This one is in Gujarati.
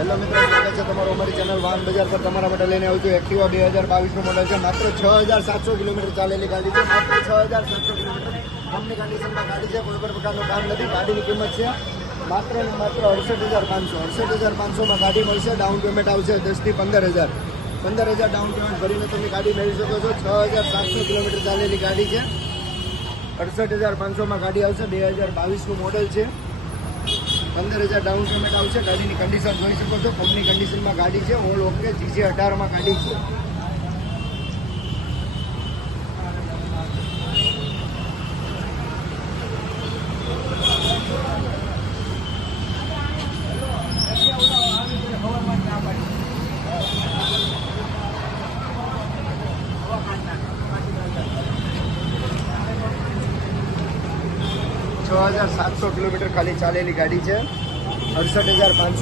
હેલો મિત્રો, સ્વાગત છે તમારું અમારી ચેનલ વાહન બજાર પર. તમારા માટે લઈને આવું છું એક્ટિવા 2022નું મોડલ છે. માત્ર 6700 કિલોમીટર ચાલેલી ગાડી છે. માત્ર 6700 કિલોમીટર કંપની કન્ડિશનમાં ગાડી છે. કોઈ પણ પ્રકારનું કામ નથી. ગાડીની કિંમત છે માત્ર ને માત્ર 68,500. 68,500માં ગાડી મળશે. ડાઉન પેમેન્ટ આવશે 10 થી 15,000. 15,000 ડાઉન પેમેન્ટ ભરીને તમે ગાડી મેળવી શકો છો. 6700 કિલોમીટર ચાલેલી ગાડી છે. 68,500માં ગાડી આવશે. 2022નું મોડલ છે. 15,000 ડાઉન પેમેન્ટ આવશે. ગાડીની કન્ડિશન જોઈ શકો છો. કંપની કન્ડિશનમાં ગાડી છે. All okay. GC 18માં ગાડી છે. છ 6700 કિલોમીટર ખાલી ચાલેલી ગાડી છે. 68,500